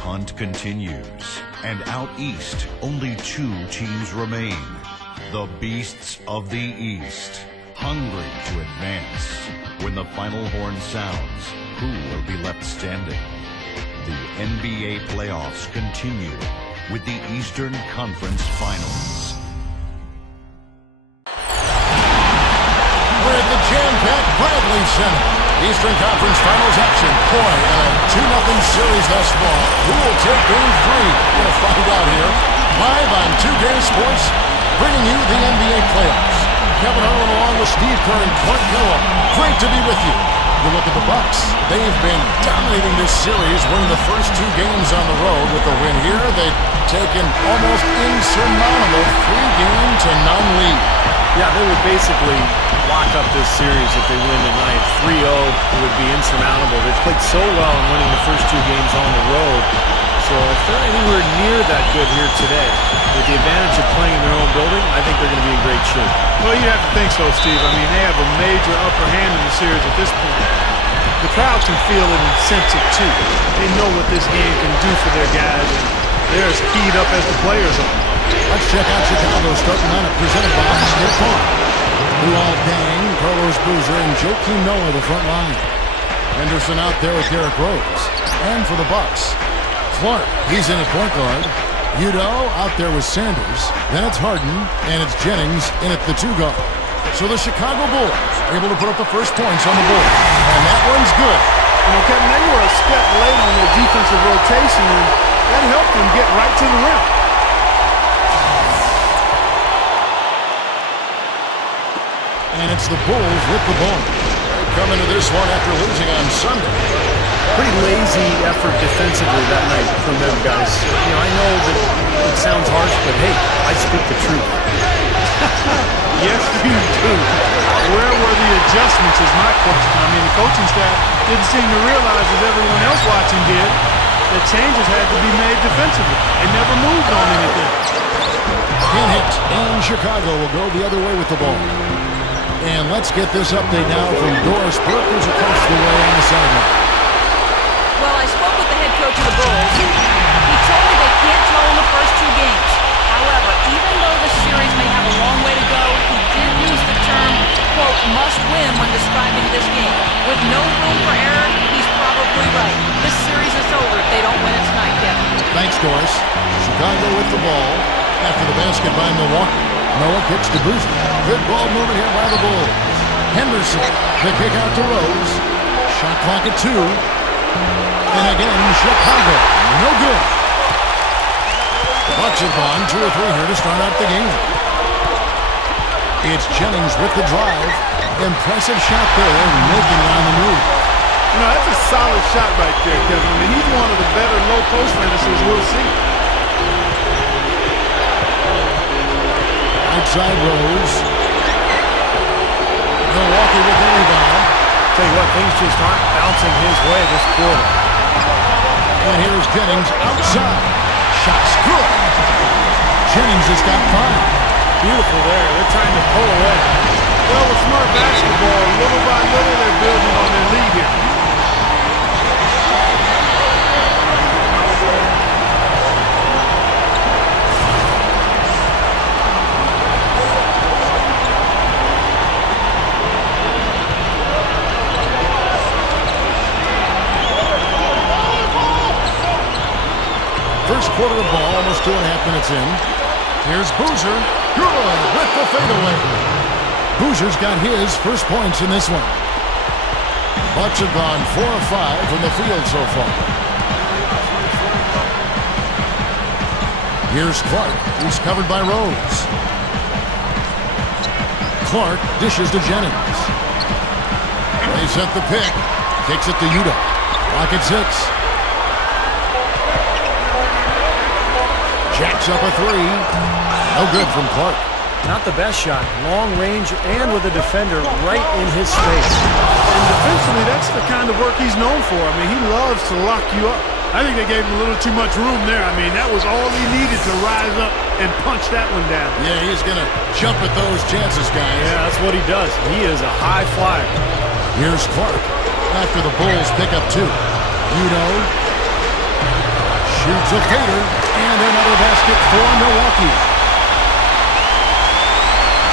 hunt continues, and out east, only 2 teams remain. The Beasts of the East, hungry to advance. When the final horn sounds, who will be left standing? The NBA playoffs continue with the Eastern Conference Finals. We're at the jam-packed Bradley Center. Eastern Conference Finals action. Boy, and a 2-0 series thus far. Who will take Game 3? We're going to find out here. Live on 2K Sports, bringing you the NBA playoffs. Kevin Harlan along with Steve Kerr and Clark Noah. Great to be with you. You look at the Bucks. They've been dominating this series, winning the first 2 games on the road. With the win here, they've taken almost insurmountable 3-0 lead. Yeah, they would basically lock up this series if they win tonight. 3-0, it would be insurmountable. They've played so well in winning the first 2 games on the road. So if they're anywhere near that good here today, with the advantage of playing in their own building, I think they're going to be in great shape. Well, you have to think so, Steve. I mean, they have a major upper hand in the series at this point. The crowd can feel it and sense it, too. They know what this game can do for their guys, and they're as keyed up as the players are. Let's check out Chicago's starting lineup presented by State Farm. Luol Deng, Carlos Boozer, and Joakim Noah the front line. Henderson out there with Derrick Rose. And for the Bucks, Clark, he's in at point guard. Udo out there with Sanders. Then it's Harden, and it's Jennings in at the 2 guard. So the Chicago Bulls able to put up the first points on the board. And that one's good. You know, Kevin, they were a step late on their defensive rotation, and that helped them get right to the rim. And it's the Bulls with the ball. They come into this one after losing on Sunday. Pretty lazy effort defensively that night from them, guys. You know, I know that it sounds harsh, but hey, I speak the truth. Yes, you do. Where were the adjustments is my question. I mean, the coaching staff didn't seem to realize, as everyone else watching did, that changes had to be made defensively. They never moved on anything. Pin hit, and Chicago will go the other way with the ball. And let's get this update now from Doris Burke, who's across the way on the sideline. Well, I spoke with the head coach of the Bulls. He told me they can't tell in the first 2 games. However, even though the series may have a long way to go, he did use the term, quote, must win when describing this game. With no room for error, he's probably right. This series is over if they don't win it tonight, Kevin. Thanks, Doris. Chicago with the ball after the basket by Milwaukee. Noah kicks to Boozer. Good ball movement here by the Bulls. Henderson, the kick out to Rose. Shot clock at 2. And again, Chicago, no good. Bucks have gone 2 or 3 here to start out the game. It's Jennings with the drive. Impressive shot there, making it on the move. You know, that's a solid shot right there, Kevin. I mean, he's one of the better low-post finishers we'll see. Outside Rose. Milwaukee with the rebound. Tell you what, things just aren't bouncing his way this quarter. And here's Jennings outside. Shot's good. Jennings has got 5. Beautiful there. They're trying to pull away. Well, with smart basketball, little by little, they're building on their lead here. First quarter of ball, almost 2.5 minutes in. Here's Boozer. Good with the fadeaway. Boozer's got his first points in this one. Bucks have gone 4 of 5 from the field so far. Here's Clark. He's covered by Rose. Clark dishes to Jennings. They set the pick. Kicks it to Udo. Clock at 6. Jacks up a 3. No good from Clark. Not the best shot. Long range and with a defender right in his face. And defensively, that's the kind of work he's known for. I mean, he loves to lock you up. I think they gave him a little too much room there. I mean, that was all he needed to rise up and punch that one down. Yeah, he's going to jump at those chances, guys. Yeah, that's what he does. He is a high flyer. Here's Clark after the Bulls pick up 2. Udo. It's a fader, and another basket for Milwaukee.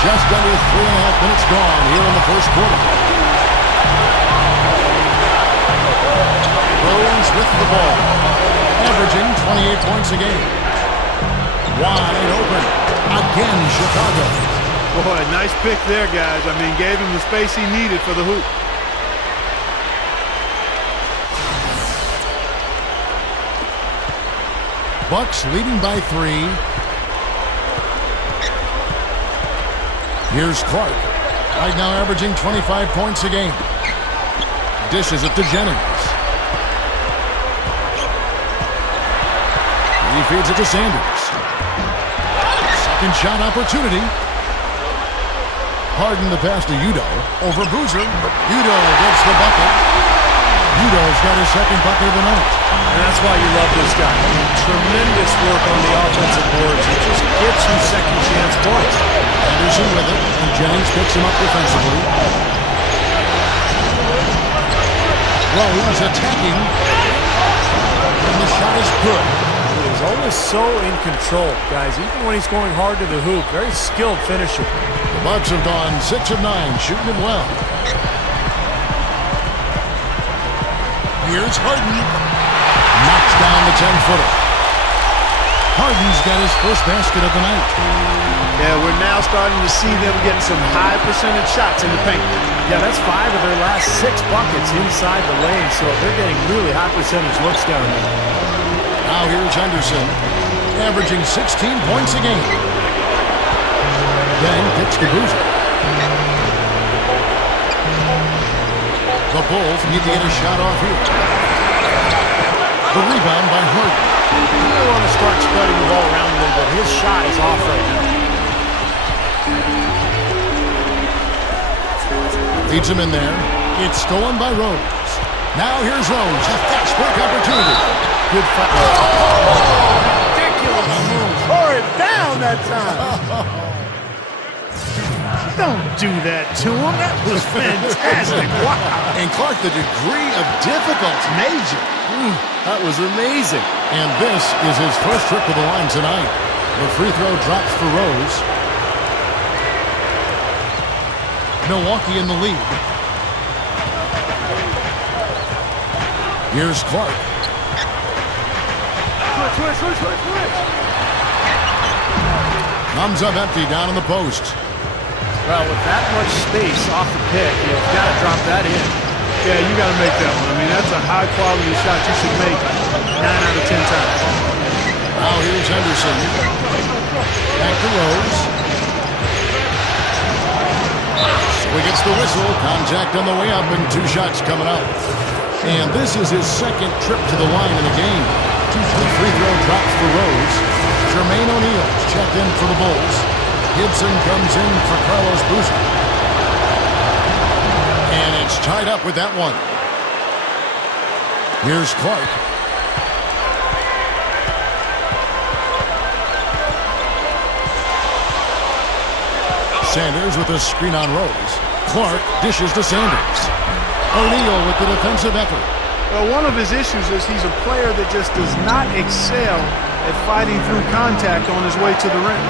Just under 3.5 minutes gone here in the first quarter. Rose with the ball, averaging 28 points a game. Wide open. Again, Chicago. Boy, nice pick there, guys. I mean, gave him the space he needed for the hoop. Bucks leading by 3. Here's Clark. Right now averaging 25 points a game. Dishes it to Jennings. He feeds it to Sanders. Second shot opportunity. Harden the pass to Udo. Over Boozer. Udo gets the bucket. Udo's got his second bucket of the night. And that's why you love this guy. I mean, tremendous work on the offensive boards. He just gets you second chance points. Anderson with it, and Jennings picks him up defensively. Rose attacking. And the shot is good. He's always so in control, guys. Even when he's going hard to the hoop, very skilled finisher. The Bucks have gone 6 of 9, shooting it well. Here's Harden. Knocks down the 10-footer. Harden's got his first basket of the night. Yeah, we're now starting to see them getting some high percentage shots in the paint. Yeah, that's 5 of their last 6 buckets inside the lane, so they're getting really high percentage looks down there. Now here's Henderson, averaging 16 points a game. Then kicks to Boozer. The Bulls need to get a shot off here. The rebound by Harden. You may want to start spreading the ball around a little bit. His shot is off right now. Leads him in there. It's stolen by Rose. Now here's Rose. A fast break opportunity. Good fight. Ridiculous move. Tore it down that time. Don't do that to him. That was fantastic. Wow. And Clark, the degree of difficulty. Major. That was amazing. And this is his first trip to the line tonight. The free throw drops for Rose. Milwaukee in the lead. Here's Clark. Switch. Comes up empty down in the post. Well, with that much space off the pick, you've got to drop that in. Yeah, you got to make that one. I mean, that's a high-quality shot you should make 9 out of 10 times. Now here's Henderson. Back to Rose. So he gets the whistle. Contact on the way up and 2 shots coming up. And this is his second trip to the line in the game. The free throw drops for Rose. Jermaine O'Neal's checked in for the Bulls. Gibson comes in for Carlos Boozer. And it's tied up with that one. Here's Clark. Sanders with a screen on Rose. Clark dishes to Sanders. O'Neal with the defensive effort. Well, one of his issues is he's a player that just does not excel at fighting through contact on his way to the rim.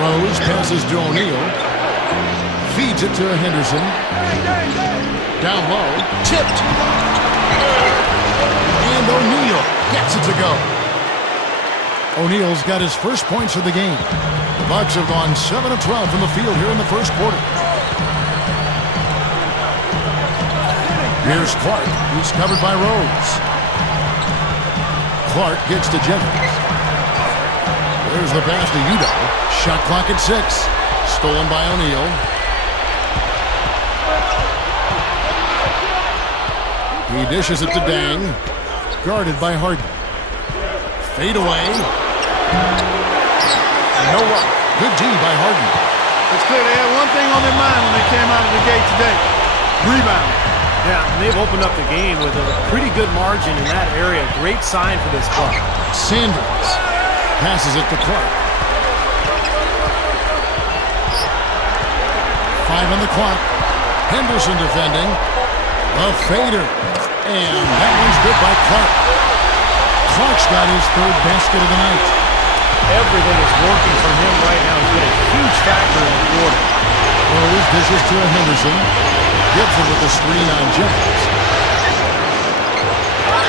Rose passes to O'Neal. Feeds it to Henderson. Down low. Tipped. And O'Neal gets it to go. O'Neal's got his first points of the game. The Bucks have gone 7 of 12 from the field here in the first quarter. Here's Clark, who's covered by Rose. Clark gets to Jennings. There's the pass to Udo. Shot clock at 6. Stolen by O'Neal. He dishes it to Dang. Guarded by Harden. Fade away. No luck. Good D by Harden. It's clear they had one thing on their mind when they came out of the gate today. Rebound. Yeah, they've opened up the game with a pretty good margin in that area. Great sign for this club. Sanders passes it to Clark. 5 on the clock. Henderson defending. A fader. And that one's good by Clark. Clark's got his third basket of the night. Everything is working for him right now. He's been a huge factor in the quarter. Rose dishes to Henderson. Gibson with the screen on Jennings.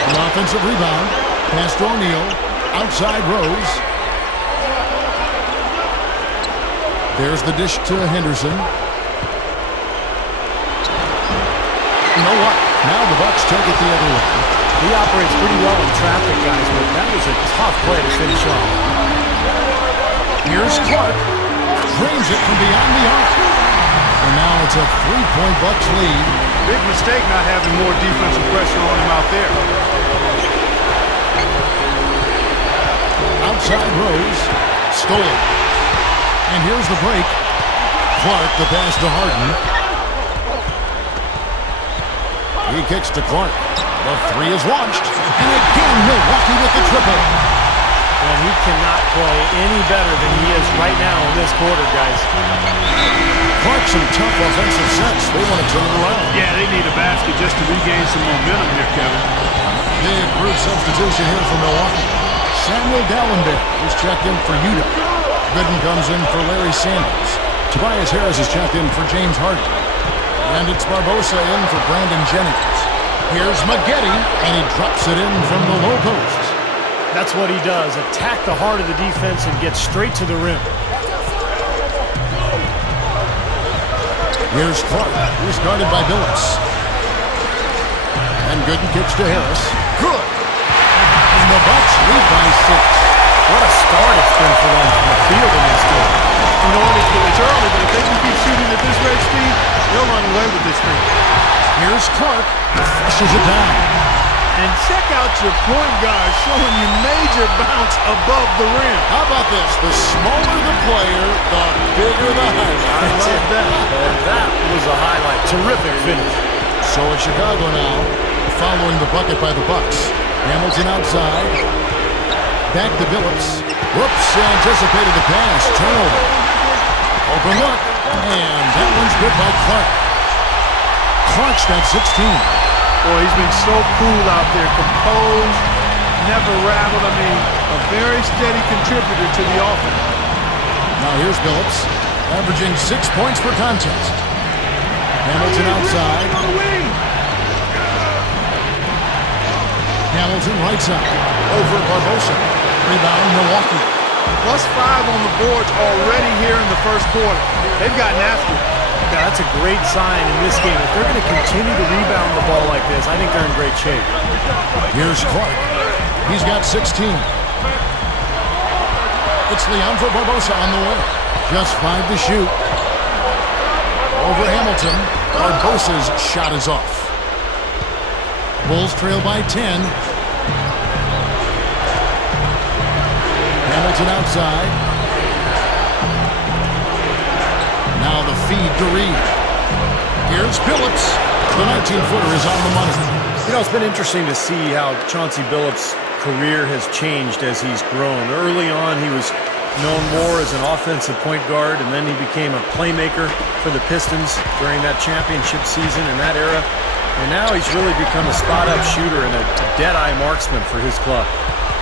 An offensive rebound. Pass to O'Neal. Outside Rose. There's the dish to Henderson. You know what? Now the Bucks take it the other way. He operates pretty well in traffic, guys, but that was a tough play to finish off. Here's Clark. Drains it from beyond the arc. And now it's a 3-point Bucks lead. Big mistake not having more defensive pressure on him out there. Outside Rose. Stolen. And here's the break. Clark, the pass to Harden. He kicks to Clark. The three is launched. And again, Milwaukee with the triple. And he cannot play any better than he is right now in this quarter, guys. Clark, some tough offensive sets. They want to turn it around. Yeah, they need a basket just to regain some momentum here, Kevin. Big group substitution here for Milwaukee. Samuel Gallenberg is checked in for Utah. Gooden comes in for Larry Sanders. Tobias Harris is checked in for James Harden. And it's Barbosa in for Brandon Jennings. Here's Maggette, and he drops it in from the low post. That's what he does. Attack the heart of the defense and get straight to the rim. Here's Clark, who's guarded by Billups. And Gooden kicks to Harris. Good. And the Bucks lead by 6. What a start it's been for them from the field in this game. You know, it's early, but if they can keep shooting at this rate, Steve, they'll run away with this thing. Here's Clark. Flushes it down. And check out your point guard showing you major bounce above the rim. How about this? The smaller the player, the bigger the highlight. I love that. And that was a highlight. Terrific finish. So it's Chicago now, following the bucket by the Bucks. Hamilton outside. Back to Billups. Whoops, anticipated the pass. Turnover. Open look. And that one's good by Clark. Clark's got 16. Boy, he's been so cool out there. Composed, never rattled. I mean, a very steady contributor to the offense. Now here's Billups, averaging 6 points per contest. Hamilton outside. Hamilton right side. Over Barbosa. Rebound Milwaukee. +5 on the boards already here in the first quarter. They've gotten after it. Yeah, that's a great sign in this game. If they're going to continue to rebound the ball like this, I think they're in great shape. Here's Clark. He's got 16. It's Leandro Barbosa on the way. Just 5 to shoot. Over Hamilton. Barbosa's shot is off. Bulls trail by 10. Hamilton outside. Now the feed to Reed. Here's Billups. The 19-footer is on the money. You know, it's been interesting to see how Chauncey Billups' career has changed as he's grown. Early on, he was known more as an offensive point guard, and then he became a playmaker for the Pistons during that championship season in that era. And now he's really become a spot-up shooter and a dead-eye marksman for his club.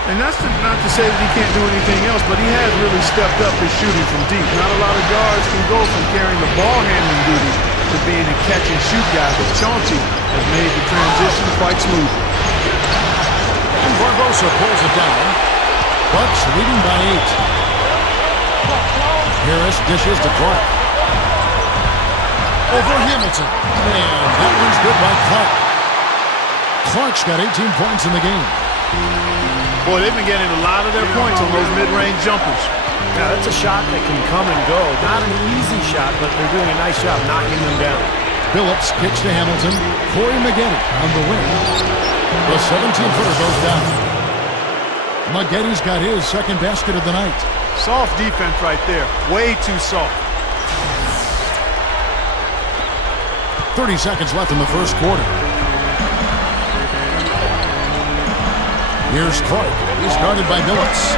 And that's not to say that he can't do anything else, but he has really stepped up his shooting from deep. Not a lot of guards can go from carrying the ball-handling duties to being a catch-and-shoot guy, but Chauncey has made the transition quite smooth. And Barbosa pulls it down. Bucks leading by 8. Harris dishes to Clark. Over Hamilton. And that one's good by Clark. Clark's got 18 points in the game. Boy, they've been getting a lot of their points on those mid-range jumpers. Yeah, that's a shot that can come and go. Not an easy shot, but they're doing a nice job knocking them down. Billups kicks to Hamilton. Corey Maggette on the wing. The 17-footer goes down. Maggette's got his second basket of the night. Soft defense right there. Way too soft. 30 seconds left in the first quarter. Here's Clark. He's guarded by Billups.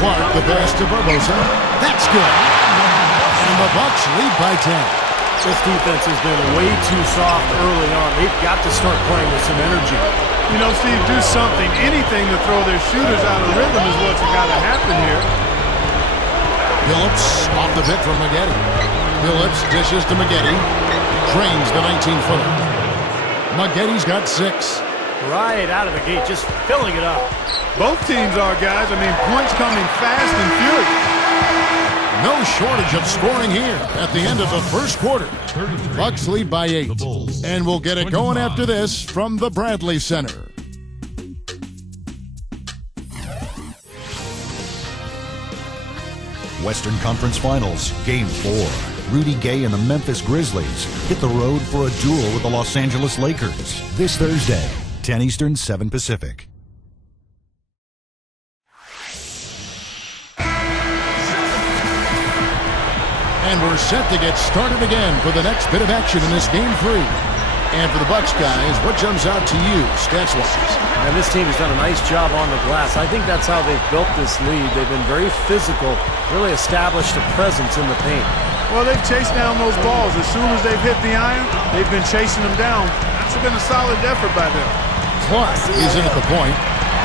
Clark, the pass to Barbosa. That's good. And the Bucks lead by 10. This defense has been way too soft early on. They've got to start playing with some energy. You know, Steve, do something, anything to throw their shooters out of rhythm is what's got to happen here. Phillips off the bit from Maggette. Phillips dishes to Maggette. Drains the 19-footer. Maggette's got 6. Right out of the gate, just filling it up. Both teams are, guys. I mean, points coming fast and furious. No shortage of scoring here at the end of the first quarter. Bucks lead by 8. And we'll get it going after this from the Bradley Center. Western Conference Finals, Game 4. Rudy Gay and the Memphis Grizzlies hit the road for a duel with the Los Angeles Lakers this Thursday, 10 Eastern, 7 Pacific. And we're set to get started again for the next bit of action in this Game 3. And for the Bucks guys, what jumps out to you, stats-wise? And this team has done a nice job on the glass. I think that's how they've built this lead. They've been very physical, really established a presence in the paint. Well, they've chased down those balls. As soon as they've hit the iron, they've been chasing them down. That's been a solid effort by them. Clark is in at the point.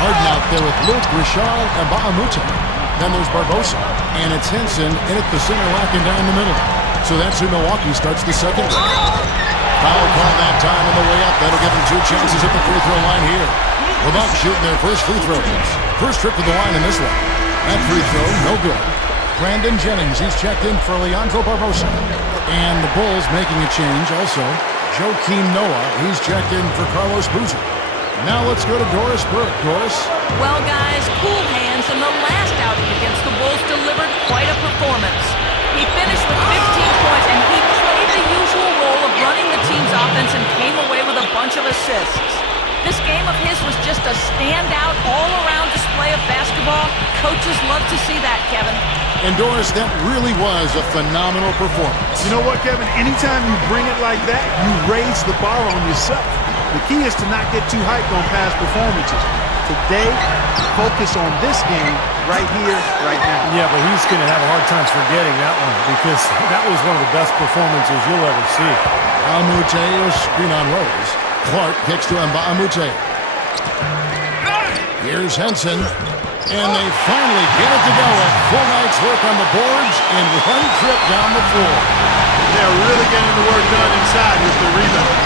Harden out there with Luke, Rashad, and Bahamute. Then there's Barbosa. And it's Henson in at the center, locking down the middle. So that's who Milwaukee starts the second round. Foul call that time on the way up. That'll give them 2 chances at the free throw line here. The Bucks shooting their first free throws. First trip to the line in this one. That free throw, no good. Brandon Jennings, he's checked in for Leandro Barbosa. And the Bulls making a change also. Joakim Noah, he's checked in for Carlos Boozer. Now let's go to Doris Burke. Doris? Well, guys, cool hands in the last outing against the Bulls delivered quite a performance. He finished with 15 points, and he played the usual role of running the team's offense and came away with a bunch of assists. This game of his was just a standout, all-around display of basketball. Coaches love to see that, Kevin. And Doris, that really was a phenomenal performance. You know what, Kevin? Anytime you bring it like that, you raise the bar on yourself. The key is to not get too hyped on past performances. Today, focus on this game right here, right now. Yeah, but he's going to have a hard time forgetting that one because that was one of the best performances you'll ever see. Bahamute is screen on Rose. Clark kicks to Bahamute. Here's Henson. And they finally get it to go. A full night's work on the boards in one trip down the floor. They're really getting the work done inside with the rebound.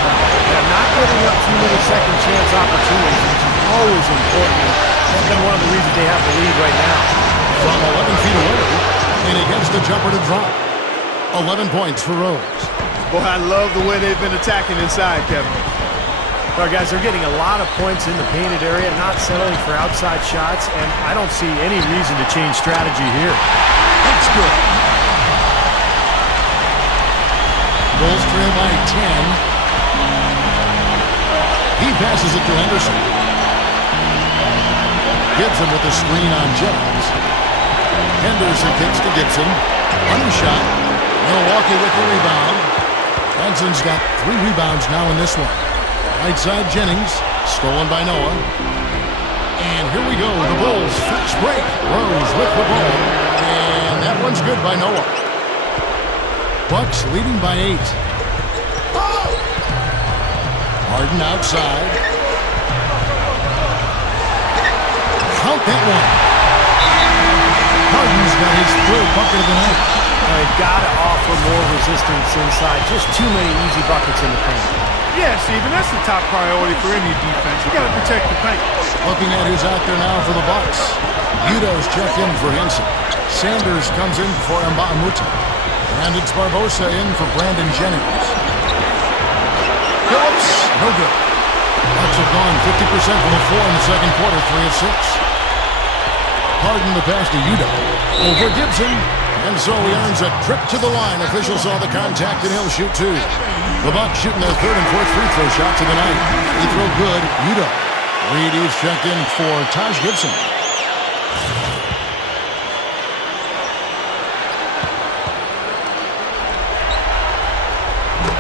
They're not giving up too many second chance opportunities, which is always important. That's been one of the reasons they have the lead right now. From 11 feet away, and he gets the jumper to drop. 11 points for Rose. Boy, I love the way they've been attacking inside, Kevin. All right, guys, they're getting a lot of points in the painted area, not settling for outside shots, and I don't see any reason to change strategy here. That's good. Bulls trail by 10. He passes it to Henderson. Gibson with the screen on Jennings. Henderson kicks to Gibson. Undershot. Milwaukee with the rebound. Henson's got 3 rebounds now in this one. Right side Jennings. Stolen by Noah. And here we go. The Bulls fast break. Rose with the ball. And that one's good by Noah. Bucks leading by 8. Harden outside. Count that one. Harden's got his 3rd bucket of the night. They've got to offer more resistance inside. Just too many easy buckets in the paint. Yeah, Steven, that's the top priority for any defense. You got to protect the paint. Looking at who's out there now for the Bucks. Udo's checked in for Henson. Sanders comes in for Mbamute. And it's Barbosa in for Brandon Jennings. Phillips, no good. Bucks have gone 50% from the floor in the second quarter, 3 of 6. Harden the pass to Udo. Over Gibson. And so he earns a trip to the line. Officials saw the contact and he'll shoot 2. The Bucks shooting their 3rd and 4th free throw shots of the night. Free throw good, Udo. Reed is checked in for Taj Gibson.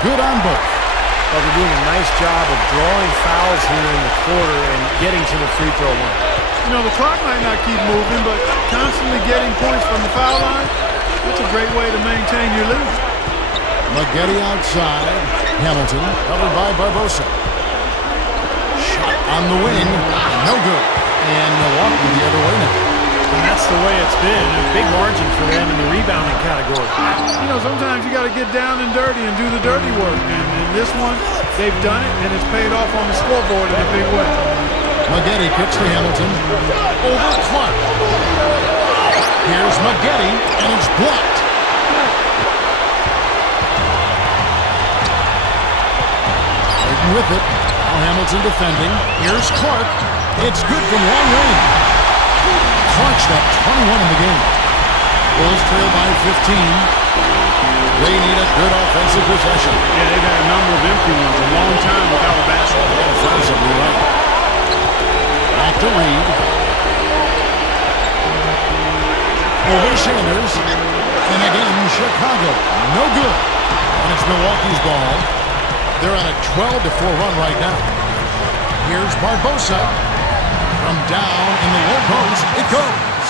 Good on both. Well, they're doing a nice job of drawing fouls here in the quarter and getting to the free throw line. You know, the clock might not keep moving, but constantly getting points from the foul line, that's a great way to maintain your lead. Maggette outside. Hamilton covered by Barbosa. Shot on the wing. No good. And Milwaukee the other way now. And that's the way it's been. A big margin for them in the rebounding category. You know, sometimes you got to get down and dirty and do the dirty work. And in this one, they've done it, and it's paid off on the scoreboard in a big way. Maggette kicks to Hamilton. Over Clark. Here's Maggette, and it's blocked. Hayden with it. Now Hamilton defending. Here's Clark. It's good from long range. Clark's got 21 in the game. Bulls trail by 15. They need a good offensive possession. Yeah, they've had a number of empty ones a long time without a basket. Offensively right. Back to Reed. Over Sanders. And again, Chicago. No good. And it's Milwaukee's ball. They're on a 12-4 run right now. Here's Barbosa. From down in the low post, it goes.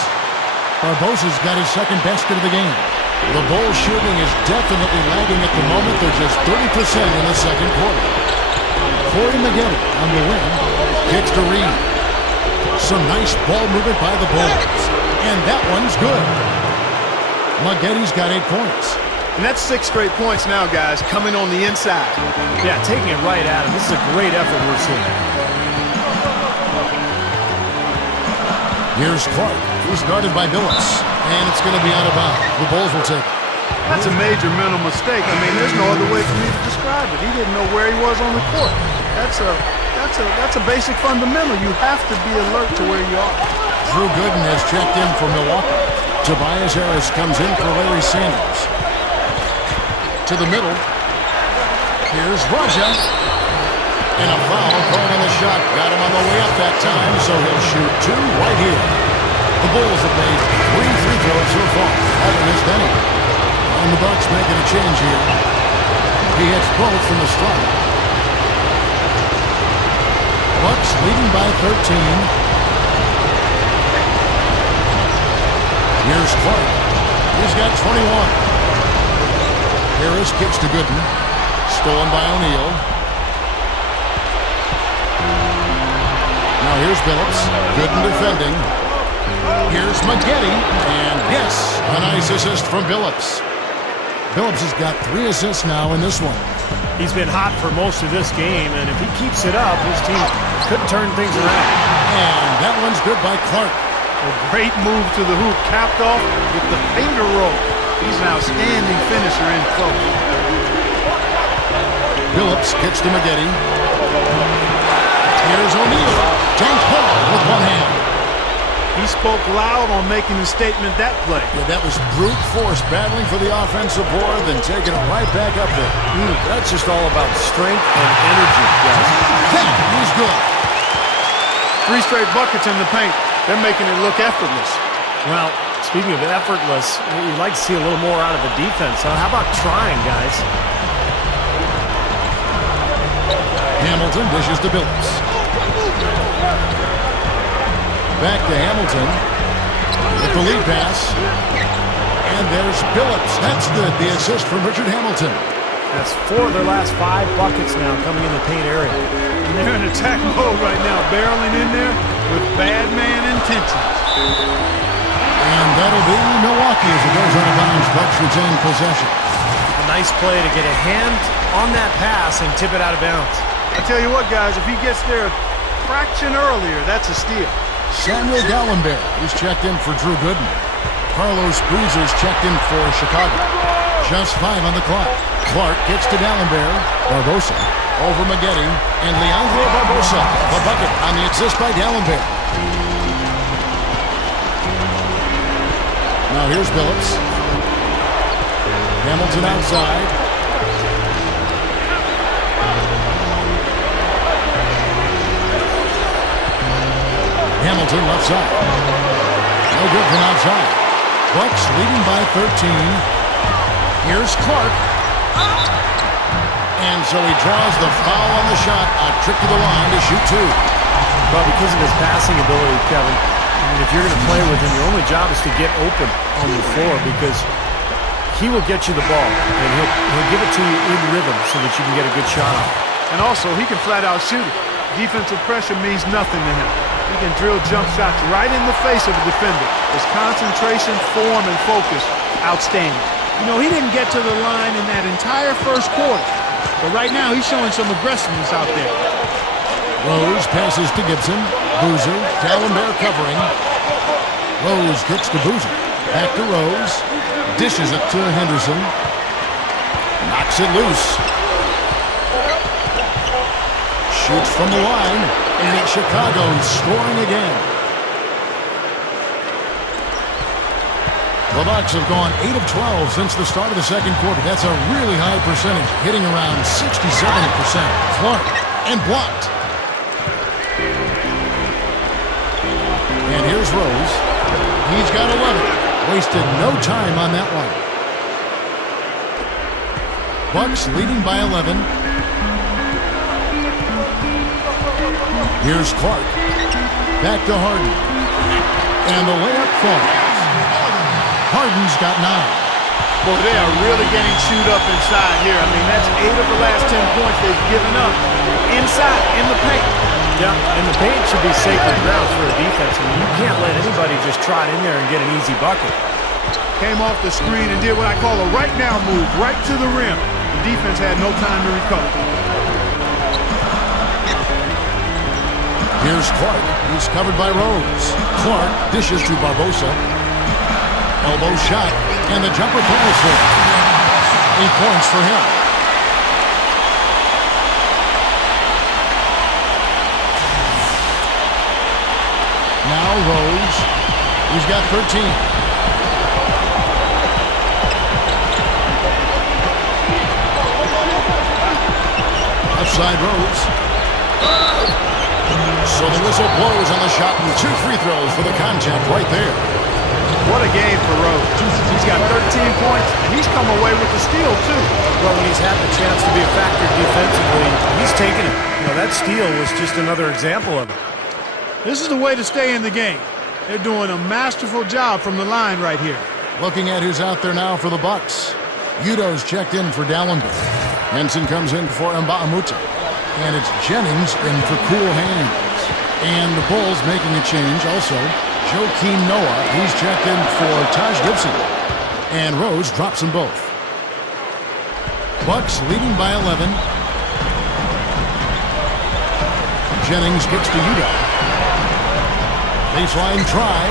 Barbosa's got his second basket of the game. The Bulls shooting is definitely lagging at the moment. They're just 30% in the second quarter. Corey Maggette on the wing. Kicks to Reed. Some nice ball movement by the Bulls. And that one's good. Maggette's got 8 points. And that's 6 straight points now, guys, coming on the inside. Yeah, taking it right at him. This is a great effort we're seeing. Here's Clark, who's guarded by Billups. And it's going to be out of bounds. The Bulls will take it. That's a major mental mistake. I mean, there's no other way for me to describe it. He didn't know where he was on the court. That's a basic fundamental. You have to be alert to where you are. Drew Gooden has checked in for Milwaukee. Tobias Harris comes in for Larry Sanders. To the middle. Here's Raja. And a foul called on the shot. Got him on the way up that time, so he'll shoot 2 right here. The Bulls have made 3 free throws so far. Haven't missed any. And the Bucks making a change here. He hits both from the strike. Bucks leading by 13. Here's Clark. He's got 21. Harris kicks to Gooden. Stolen by O'Neal. Now here's Billups. Gooden defending. Here's Maggette. And yes, a nice assist from Billups. Billups has got 3 assists now in this one. He's been hot for most of this game, and if he keeps it up, his team could turn things around. And that one's good by Clark. A great move to the hoop, capped off with the finger roll. He's an outstanding finisher in close. Billups kicks to Maggette. Here's O'Neal. James Ball with one hand. He spoke loud on making the statement that play. Yeah, that was brute force battling for the offensive board, then taking it right back up there. That's just all about strength and energy, guys. That was good. 3 straight buckets in the paint. They're making it look effortless. Well, speaking of effortless, you'd like to see a little more out of the defense. So how about trying, guys? Hamilton dishes to Billups. Back to Hamilton with the lead pass. And there's Billups. That's good. The assist from Richard Hamilton. That's 4 of their last 5 buckets now coming in the paint area. And they're in attack mode right now, barreling in there with bad man intentions. And that'll be Milwaukee as it goes out of bounds. Bucks retain possession. A nice play to get a hand on that pass and tip it out of bounds. I tell you what, guys, if he gets there a fraction earlier, that's a steal. Samuel Gallenberg, who's checked in for Drew Gooden. Carlos Boozer's checked in for Chicago. Just 5 on the clock. Clark gets to Gallenberg. Barbosa over Maggette. And Leandro Barbosa. A bucket on the assist by Gallenberg. Now here's Billups. Hamilton outside. Hamilton left side. No good from outside. Bucks leading by 13. Here's Clark. And so he draws the foul on the shot. A trip to the line to shoot 2. Well, because of his passing ability, Kevin, I mean, if you're going to play with him, your only job is to get open on the floor because he will get you the ball, and he'll give it to you in rhythm so that you can get a good shot off. And also, he can flat out shoot it. Defensive pressure means nothing to him. He can drill jump shots right in the face of a defender. His concentration, form, and focus, outstanding. You know, he didn't get to the line in that entire first quarter. But right now, he's showing some aggressiveness out there. Rose passes to Gibson. Boozer, Dallenberg covering. Rose gets to Boozer. Back to Rose. Dishes it to Henderson. Knocks it loose. Shoots from the line. And it's Chicago scoring again. The Bucks have gone 8 of 12 since the start of the second quarter. That's a really high percentage, hitting around 67%. Clark, and blocked. And here's Rose. He's got 11. Wasted no time on that one. Bucks leading by 11. Here's Clark. Back to Harden. And the layup falls. Harden's got 9. Boy, they are really getting chewed up inside here. I mean, that's 8 of the last 10 points they've given up inside, in the paint. Yeah, and the paint should be sacred ground for a defense. I mean, you can't let anybody just trot in there and get an easy bucket. Came off the screen and did what I call a right now move, right to the rim. The defense had no time to recover. Here's Clark. He's covered by Rose. Clark dishes to Barbosa. Elbow shot, and the jumper falls for him. 8 points for him. Now Rose. He's got 13. Left side Rose. So the whistle blows on the shot, and 2 free throws for the contact right there. What a game for Rose. He's got 13 points, and he's come away with the steal, too. Well, when he's had the chance to be a factor defensively, he's taken it. You know, that steal was just another example of it. This is the way to stay in the game. They're doing a masterful job from the line right here. Looking at who's out there now for the Bucks. Udo's checked in for Dallenberg. Henson comes in for Mbaamuta. And it's Jennings in for Cool Hands. And the Bulls making a change also. Joakim Noah, he's checked in for Taj Gibson. And Rose drops them both. Bucks leading by 11. Jennings gets to Udo. Baseline try.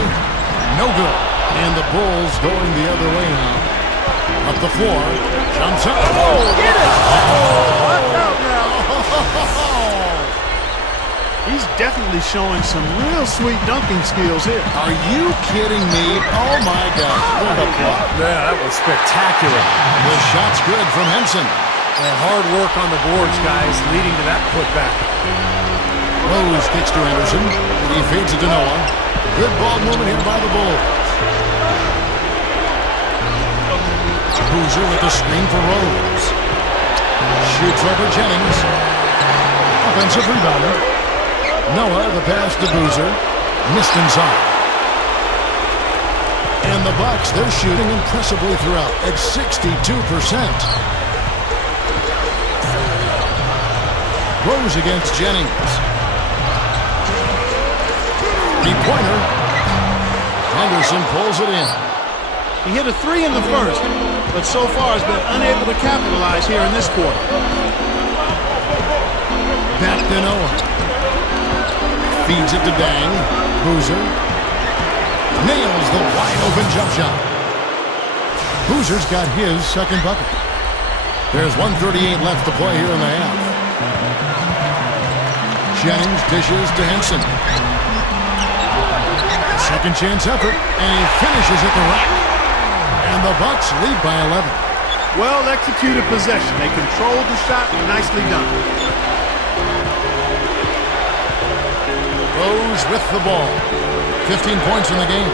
No good. And the Bulls going the other way now. Up the floor. Jumps up. Oh, Get it! Oh, watch out now. He's definitely showing some real sweet dunking skills here. Are you kidding me? Oh, my God. What a block. Yeah, that was spectacular. The shot's good from Henson. And hard work on the boards, guys, leading to that putback. Rose kicks to Anderson. He fades it to Noah. Good ball movement here by the Bulls. Boozer with the screen for Rose. Shoots over Jennings. Offensive rebound. Noah, the pass to Boozer. Missed inside. And the Bucks, they're shooting impressively throughout at 62%. Rose against Jennings. Three-pointer. Henderson pulls it in. He hit a 3 in the first, but so far has been unable to capitalize here in this quarter. Back to Noah. Feeds it to Dang. Boozer. Nails the wide-open jump shot. Boozer's got his second bucket. There's 1:38 left to play here in the half. Jennings dishes to Henson. Second chance effort, and he finishes at the rack. And the Bucks lead by 11. Well-executed possession. They controlled the shot. Nicely done. Rose with the ball. 15 points in the game.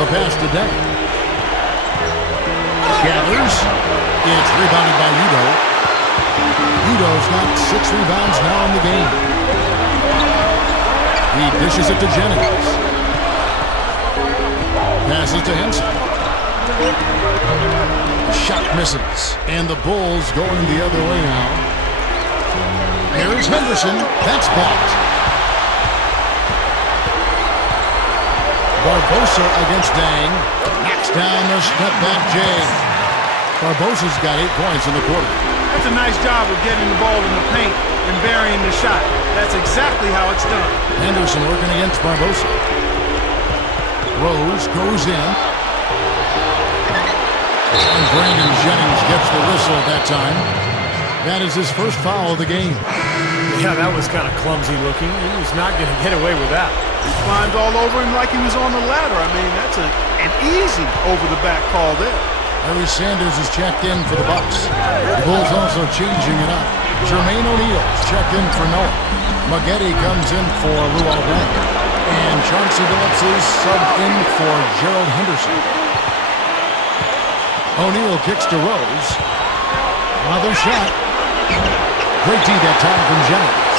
The pass to Day. Gathers. It's rebounded by Udo. Udo's got 6 rebounds now in the game. He dishes it to Jennings. Passes to Henson. Shot misses. And the Bulls going the other way now. Here's Henderson. That's blocked. Barbosa against Dang. Knocks down the step-back J. Barbosa's got 8 points in the quarter. That's a nice job of getting the ball in the paint and burying the shot. That's exactly how it's done. Henderson working against Barbosa. Rose goes in. And Brandon Jennings gets the whistle that time. That is his first foul of the game. Yeah, that was kind of clumsy looking. He was not going to get away with that. He climbed all over him like he was on the ladder. I mean, that's an easy over-the-back call there. Larry Sanders is checked in for the Bucks. The Bulls also changing it up. Jermaine O'Neal's checked in for Noah. Maggette comes in for Luol Deng. And Chauncey Billups is subbed in for Gerald Henderson. O'Neal kicks to Rose. Another shot. Great D that time from Jennings.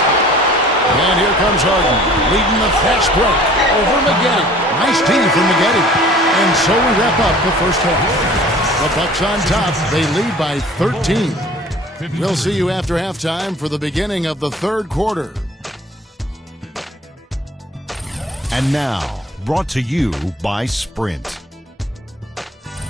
And here comes Harden, leading the fast break over Maggette. Nice D from Maggette. And so we wrap up the first half. The Bucks on top. They lead by 13. We'll see you after halftime for the beginning of the third quarter. And now, brought to you by Sprint.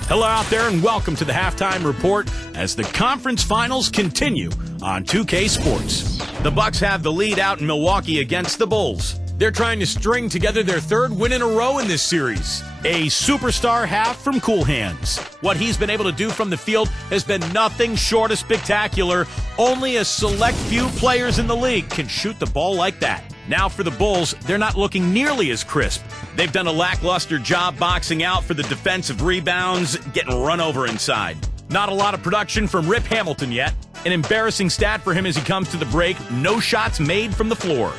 Hello out there and welcome to the Halftime Report as the conference finals continue on 2K Sports. The Bucks have the lead out in Milwaukee against the Bulls. They're trying to string together their third win in a row in this series. A superstar half from Cool Hands. What he's been able to do from the field has been nothing short of spectacular. Only a select few players in the league can shoot the ball like that. Now for the Bulls, they're not looking nearly as crisp. They've done a lackluster job boxing out for the defensive rebounds, getting run over inside. Not a lot of production from Rip Hamilton yet. An embarrassing stat for him as he comes to the break. No shots made from the floor.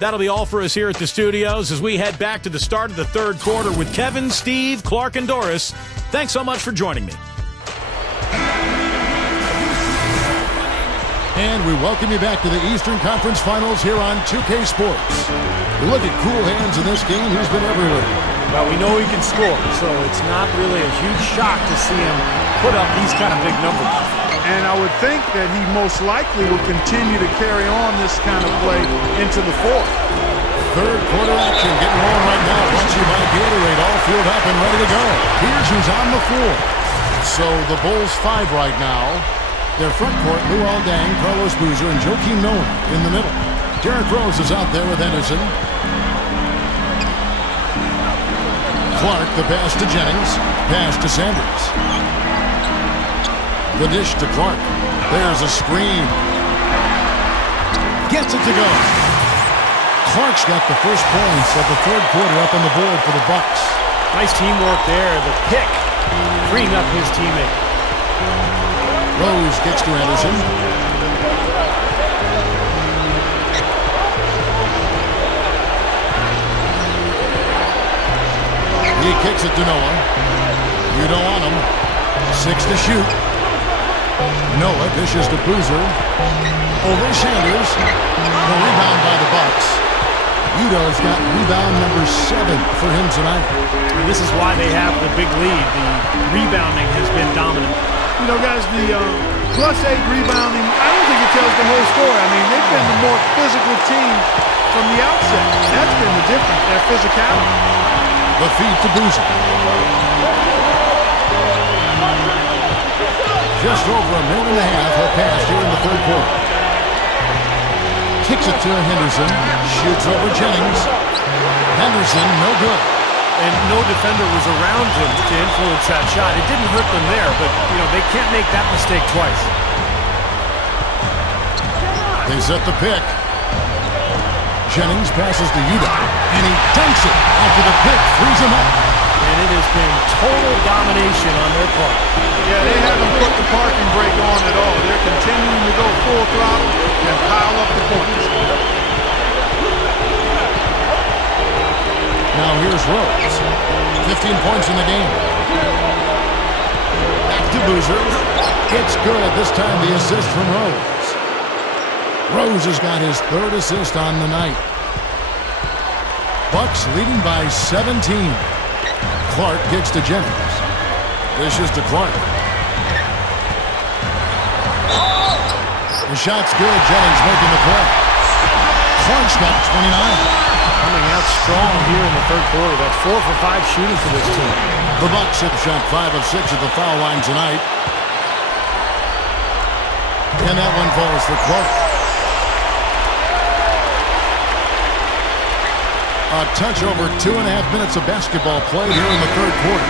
That'll be all for us here at the studios as we head back to the start of the third quarter with Kevin, Steve, Clark, and Doris. Thanks so much for joining me. And we welcome you back to the Eastern Conference Finals here on 2K Sports. We look at Cool Hands in this game. He's been everywhere. Well, we know he can score, so it's not really a huge shock to see him put up these kind of big numbers. And I would think that he most likely will continue to carry on this kind of play into the fourth. Third quarter action getting on right now. Brought to you by Gatorade, all filled up and ready to go. Here's who's on the floor. So the Bulls 5 right now. Their front court, Luol Deng, Carlos Boozer, and Joakim Noah in the middle. Derrick Rose is out there with Henderson. Clark, the pass to Jennings. Pass to Sanders. The dish to Clark. There's a screen. Gets it to go. Clark's got the first points of the third quarter up on the board for the Bucks. Nice teamwork there. The pick, freeing up his teammate. Rose gets to Anderson. He kicks it to Noah. You don't want him. 6 to shoot. Noah dishes to Boozer. Over Sanders. The rebound by the Bucks. Udo's got rebound number 7 for him tonight. And this is why they have the big lead. The rebounding has been dominant. You know, guys, the +8 rebounding, I don't think it tells the whole story. I mean, they've been the more physical team from the outset. That's been the difference, their physicality. The feed to Boozer. Just over a minute and a half have passed here in the third quarter. Kicks it to Henderson. Shoots over Jennings. Henderson, no good. And no defender was around him to influence that shot. It didn't hurt them there, but, you know, they can't make that mistake twice. They set the pick. Jennings passes to Udo, and he dunks it after the pick frees him up. And it has been total domination on their part. Yeah, they haven't put the parking brake on at all. They're continuing to go full throttle and pile up the points. Now here's Rose. 15 points in the game. Back to Boozer. It's good. This time the assist from Rose. Rose has got his third assist on the night. Bucks leading by 17. Clark kicks to Jennings. Dishes to Clark. The shot's good. Jennings making the play. Clark's got 29. Coming out strong here in the third quarter. That's 4 for 5 shooting for this team. The Bucks have shot 5 of 6 at the foul line tonight. And that one falls for Clark. A touch over 2.5 minutes of basketball played here in the third quarter.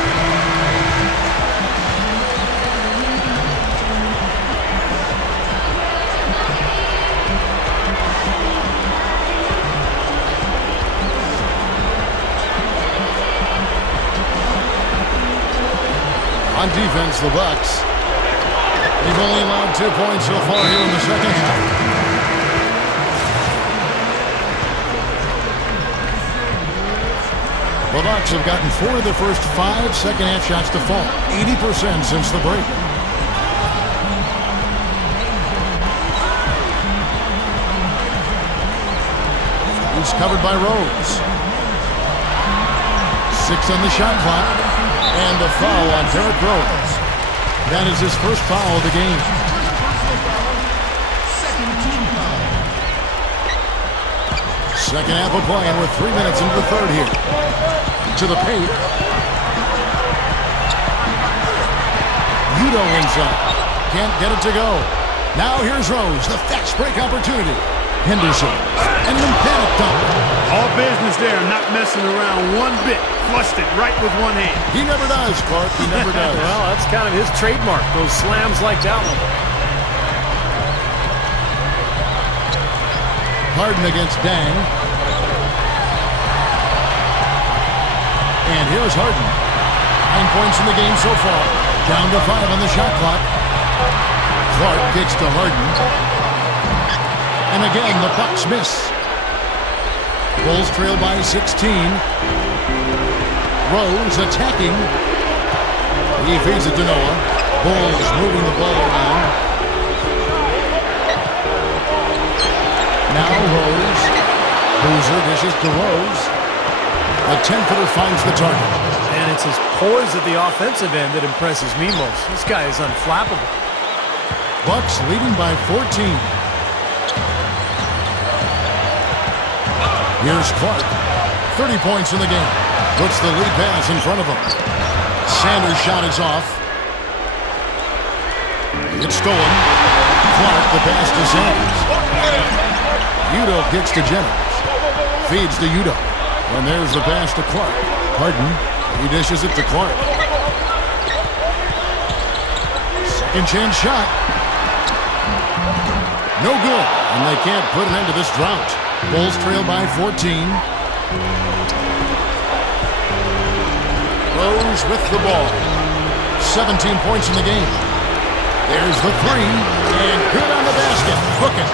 On defense, the Bucks. They've only allowed 2 points so far here in the second half. The Bucks have gotten 4 of their first 5 second-half shots to fall. 80% since the break. He's covered by Rose. 6 on the shot clock. And the foul on Derrick Rose. That is his first foul of the game. Second half of play, and we're 3 minutes into the third here. To the paint. Udo inside. Can't get it to go. Now here's Rose, the fast break opportunity. Henderson. And emphatic dunk. All business there, not messing around one bit. Flushed it right with one hand. He never does, Clark. He never does. Well, that's kind of his trademark, those slams like that one. Harden against Dang. And here's Harden. 9 points in the game so far. Down to 5 on the shot clock. Clark kicks to Harden. And again, the Bucks miss. Bulls trail by 16. Rose attacking. He feeds it to Noah. Bulls moving the ball around. Now Rose. Boozer dishes to Rose. The 10-footer finds the target. And it's his poise at the offensive end that impresses me most. This guy is unflappable. Bucks leading by 14. Here's Clark. 30 points in the game. Puts the lead pass in front of him. Sanders' shot is off. It's stolen. Clark, the pass to Sanders. Udo kicks to Jennings. Feeds to Udo. And there's the pass to Clark. Harden. He dishes it to Clark. Second chance shot. No good. And they can't put an end to this drought. Bulls trail by 14. Rose with the ball. 17 points in the game. There's the 3. And good on the basket. Hook it.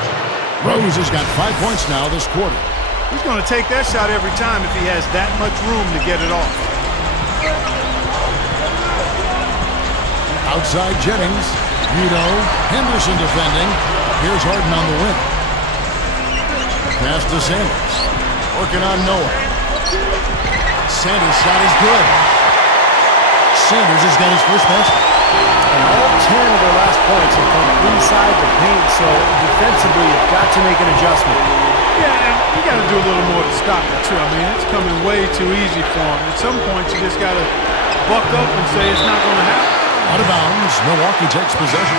Rose has got 5 points now this quarter. He's going to take that shot every time if he has that much room to get it off. Outside Jennings. Udo. Henderson defending. Here's Harden on the wing. Pass to Sanders. Working on Noah. Sanders' shot is good. Sanders has got his first basket. And all 10 of their last points have come inside the paint, so defensively you've got to make an adjustment. Yeah, you got to do a little more to stop it, too. I mean, it's coming way too easy for him. At some point, you just got to buck up and say it's not going to happen. Out of bounds, Milwaukee takes possession.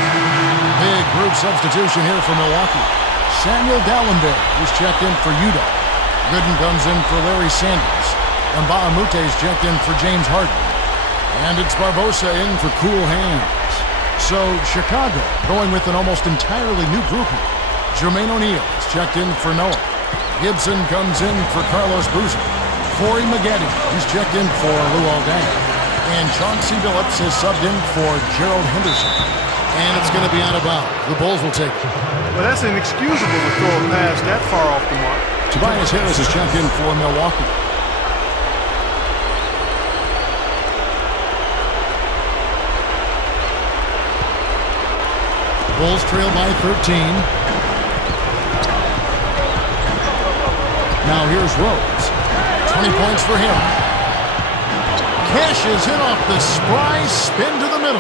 Big group substitution here for Milwaukee. Samuel Dallenberg is checked in for Udo. Gooden comes in for Larry Sanders. And Bahamute is checked in for James Harden. And it's Barbosa in for Cool Hands. So Chicago going with an almost entirely new grouping. Jermaine O'Neal is checked in for Noah. Gibson comes in for Carlos Boozer. Corey Maggette is checked in for Luol Deng. And Chauncey Billups is subbed in for Gerald Henderson. And it's going to be out of bounds. The Bulls will take it. Well, that's inexcusable to throw a pass that far off the mark. Tobias Harris is checked in for Milwaukee. Bulls trail by 13. Now here's Rose. 20 points for him. Cashes in off the spry spin to the middle.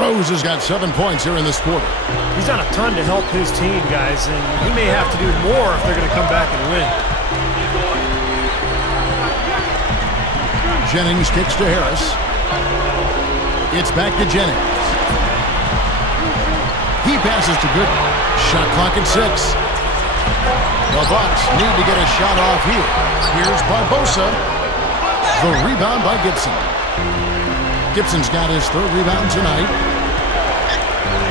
Rose has got 7 points here in this quarter. He's done a ton to help his team, guys, and he may have to do more if they're going to come back and win. Jennings kicks to Harris. It's back to Jennings. He passes to Gooden. Shot clock at 6. The Bucks need to get a shot off here. Here's Barbosa. The rebound by Gibson. Gibson's got his 3rd rebound tonight.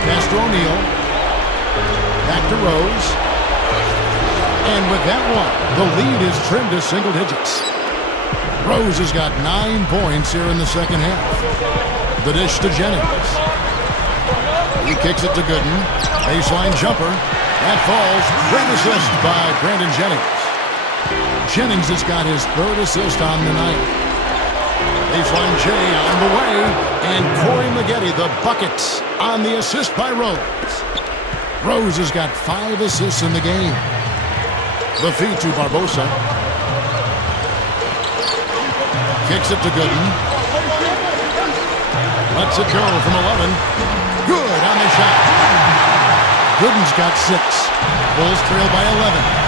Pass to O'Neal. Back to Rose. And with that one, the lead is trimmed to single digits. Rose has got 9 points here in the second half. The dish to Jennings. He kicks it to Gooden. Baseline jumper. That falls. Great assist by Brandon Jennings. Jennings has got his 3rd assist on the night. Baseline J on the way. And Corey Maggette, the bucket on the assist by Rose. Rose has got 5 assists in the game. The feed to Barbosa. Kicks it to Gooden. Lets it go from 11. Good on the shot. Gooden's got 6. Bulls trail by 11.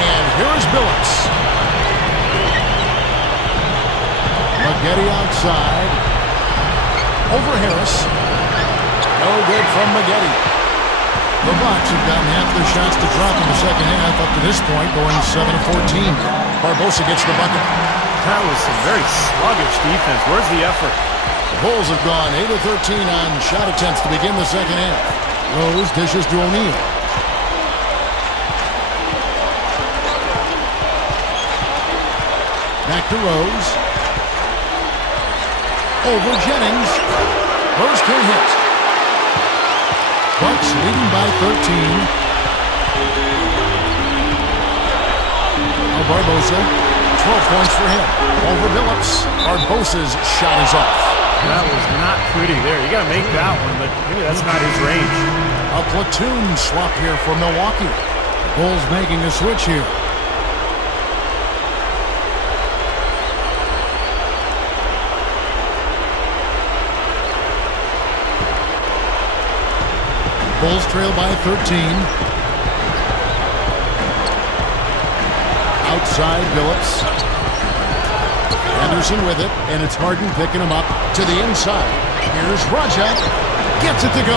And here is Billups. Maggette outside. Over Harris. No good from Maggette. The Bucks have gotten half their shots to drop in the second half up to this point, going 7 of 14. Barbosa gets the bucket. That was some very sluggish defense. Where's the effort? The Bulls have gone 8 of 13 on shot attempts to begin the second half. Rose dishes to O'Neal. Back to Rose. Over Jennings. Rose can't hit. Bucks leading by 13. Now Barbosa, 12 points for him. Over Billups. Barbosa's shot is off. That was not pretty there. You got to make that one, but maybe that's not his range. A platoon swap here for Milwaukee. Bulls making a switch here. Bulls trail by 13. Outside Billups. Anderson with it, and it's Harden picking him up to the inside. Here's Raja. Gets it to go.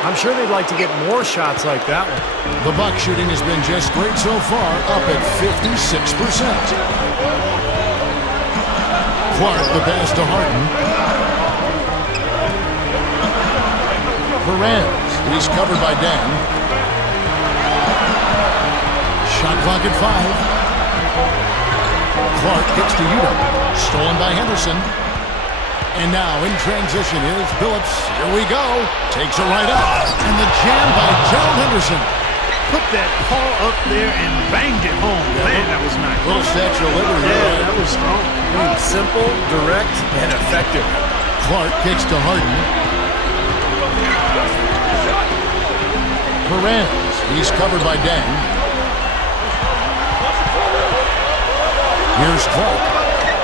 I'm sure they'd like to get more shots like that one. The Buck shooting has been just great so far, up at 56%. Clark the pass to Harden. Perez, he's covered by Dan. Shot clock at 5. Clark kicks to Utah. Stolen by Henderson. And now in transition is Billups. Here we go. Takes it right up. And the jam by Gerald Henderson. Put that paw up there and banged it home. Man, that was nice. Little Statue of Liberty. Yeah, that was strong. Simple, direct, and effective. Clark kicks to Harden. Perez, he's covered by Dan. Here's Clark.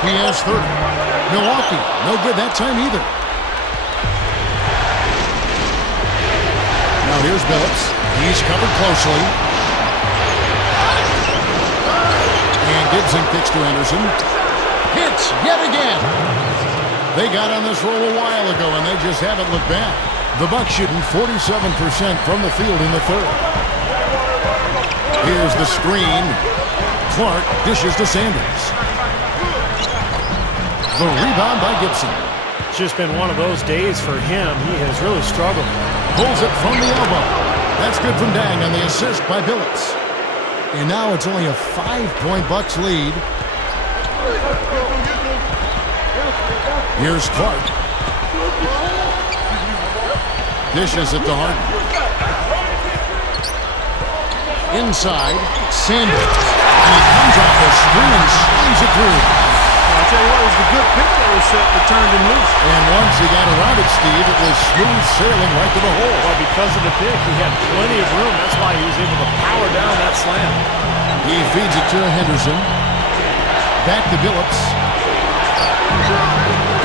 He has 30. Milwaukee, no good that time either. Now here's Billups. He's covered closely. And Gibson kicks to Anderson. Hits yet again. They got on this roll a while ago, and they just haven't looked back. The Bucks shooting 47% from the field in the 3rd. Here's the screen. Clark dishes to Sanders. The rebound by Gibson. It's just been one of those days for him. He has really struggled. Pulls it from the elbow. That's good from Dang on the assist by Billups. And now it's only a 5-point Bucks lead. Here's Clark. Dishes it to Harden. Inside, Sanders. And he comes off the screen and slams it through. I'll tell you what, it was the good pick that was set that turned him loose. And once he got around it, Steve, it was smooth sailing right to the hole. Well, because of the pick, he had plenty of room. That's why he was able to power down that slam. He feeds it to Henderson. Back to Billups.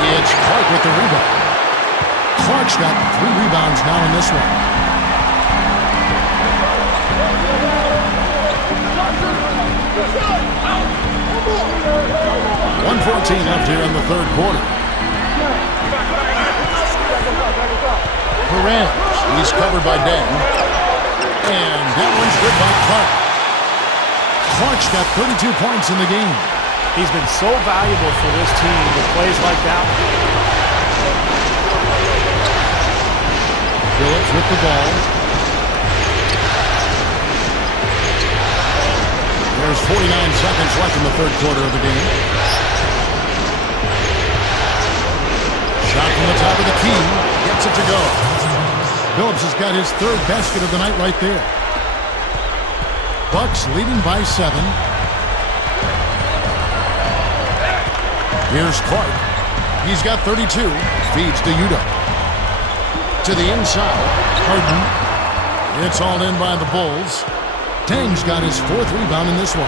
It's Clark with the rebound. Clark's got 3 rebounds now in this one. 1:14 left here in the third quarter. Perez, he's covered by Dan. And that one's good by Clark. Clark's got 32 points in the game. He's been so valuable for this team with plays like that. Billups with the ball. There's 49 seconds left in the third quarter of the game. Shot from the top of the key. Gets it to go. Billups has got his 3rd basket of the night right there. Bucks leading by 7. Here's Clark. He's got 32. Feeds to Udo. To the inside. Harden. It's all in by the Bulls. Tang's got his 4th rebound in this one.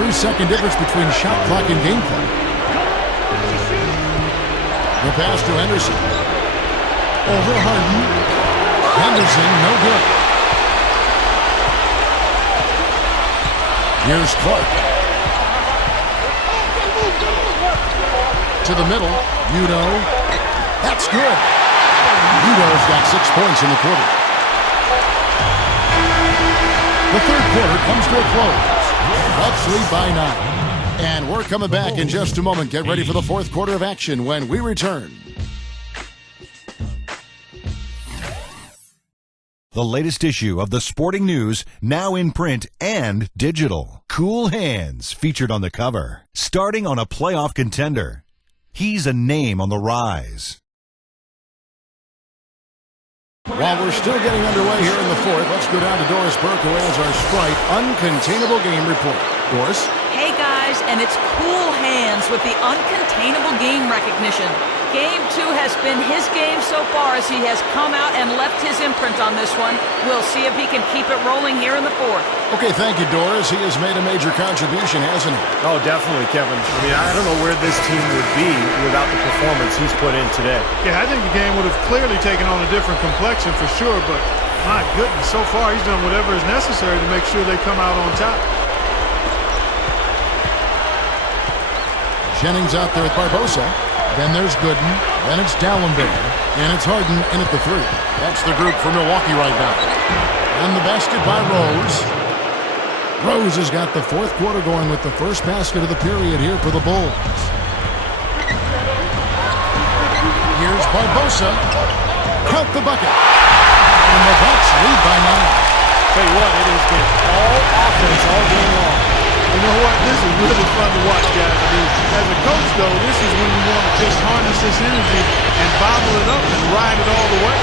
3-second difference between shot clock and game clock. The pass to Henderson. Over Harden. Henderson, no good. Here's Clark. To the middle. Udo. That's good. Udo's got 6 points in the quarter. The third quarter comes to a close. Bucks lead by 9. And we're coming back in just a moment. Get ready for the fourth quarter of action when we return. The latest issue of the Sporting News, now in print and digital. Cool Hands, featured on the cover. Starting on a playoff contender. He's a name on the rise. While we're still getting underway here in the fourth, let's go down to Doris Burke, who has our Sprite Uncontainable Game Report. Doris? Hey guys, and it's Cool Hands with the uncontainable game recognition. Game 2 has been his game so far as he has come out and left his imprint on this one. We'll see if he can keep it rolling here in the fourth. Okay, thank you, Doris. He has made a major contribution, hasn't he? Oh, definitely, Kevin. I mean, I don't know where this team would be without the performance he's put in today. Yeah, I think the game would have clearly taken on a different complexion for sure, but my goodness, so far he's done whatever is necessary to make sure they come out on top. Jennings out there with Barbosa. Then there's Gooden. Then it's Dallenberg. And it's Harden in at the 3. That's the group for Milwaukee right now. And the basket by Rose. Rose has got the fourth quarter going with the first basket of the period here for the Bulls. Here's Barbosa. Count the bucket. And the Bucks lead by 9. Tell you what, it has been all offense all game long. You know what? This is really fun to watch, guys. I mean, as a coach, though, this is when you want to just harness this energy and bottle it up and ride it all the way.